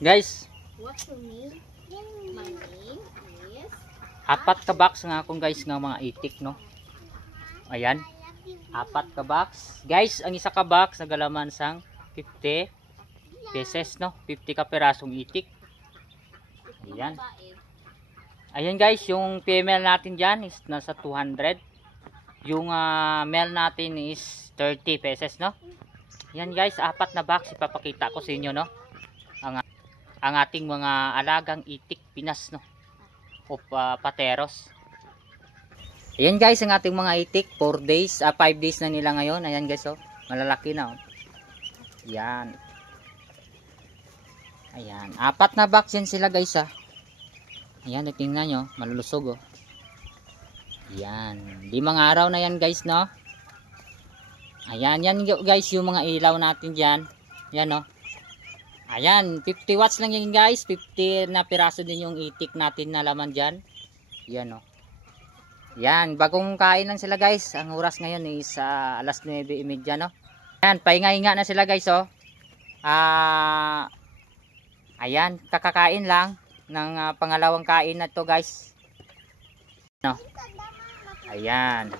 Guys, What's your name? My name is... apat ka box nga akong guys nga mga itik, no? Ayan. Apat ka box. Guys, ang isa ka box nagalaman sang 50 pesos, no? 50 ka perasong itik. Ayan. Ayan guys, yung female natin dyan is nasa 200. Yung male natin is 30 pesos, no? Yan guys, apat na box ipapakita ko sa inyo, no? Ang ating mga alagang itik Pinas, no? O pateros. Ayan guys, ang ating mga itik 4 days, 5 days na nila ngayon. Ayan guys, oh. Malalaki na, oh. Yan. Ayan, apat na box yan sila guys, ah. Ayan, tingnan nyo, malulusog, oh. Yan, 5 araw na yan guys, no? Ayan, yan guys, yung mga ilaw natin dyan. Yan, no? Ayan, 50 watts lang yan guys. 50 na piraso din yung itik natin na laman dyan. Yan, no? Yan, bagong kain lang sila guys. Ang oras ngayon is alas 9:30, no? Ayan, pahinga-hinga na sila guys, oh. Ayan, kakakain lang ng pangalawang kain na to guys, no? Ayan,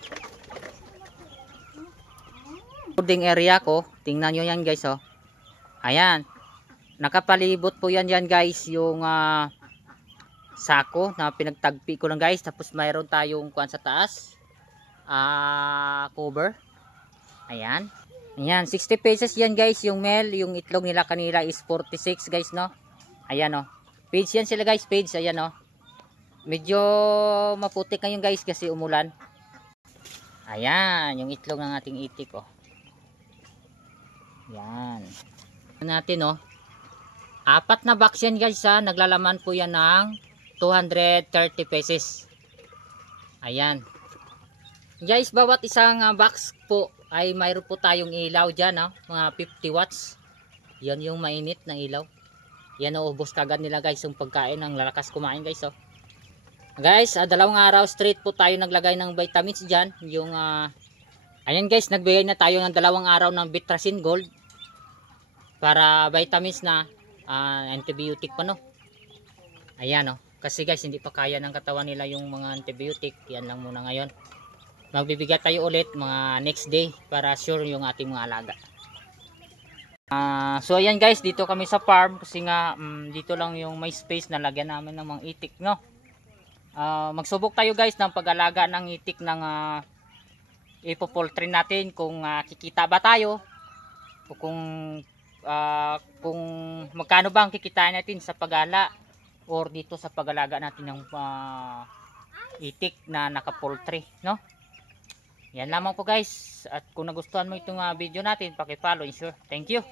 fooding area ko, tingnan nyo yan guys, oh. Ayan, nakapalibot po yan guys, yung sako na pinagtagpi ko lang guys. Tapos mayroon tayong kuan sa taas, cover. Ayan, ayan, 60 pesos yan guys yung male. Yung itlog nila kanila is 46 guys, no? Ayan, oh. Page yan sila guys, page. Ayan, oh. Medyo maputik ngayon guys kasi umulan. Ayan, yung itlog ng ating itik, oh. Yan natin, oh. Apat na box yan guys, ha. Naglalaman po yan ng 230 pesos. Ayan guys, bawat isang box po ay mayroon po tayong ilaw dyan, oh. Mga 50 watts. Yan yung mainit na ilaw. Yan, ubos kagad nila guys yung pagkain. Ang lalakas kumain guys, oh. Guys, 2 araw straight po tayo naglagay ng vitamins dyan. Yung ayan guys, nagbigay na tayo ng 2 araw ng Bitrasin Gold para vitamins na antibiotic pa, no? Ayan, oh. Kasi guys, hindi pa kaya ng katawan nila yung mga antibiotic. Yan lang muna ngayon. Magbibigay tayo ulit mga next day para sure yung ating mga alaga. So ayan guys, dito kami sa farm kasi nga dito lang yung may space na lagyan namin ng mga itik, no? Magsubok tayo guys ng pag-alaga ng itik ng ipopoultry natin, kung kikita ba tayo o kung magkano ba ang kikitain natin sa pag-ala or dito sa pag-alaga natin ng itik na naka-poultry, no? Yan lamang po guys. At kung nagustuhan mo itong video natin, paki-follow and share. Thank you.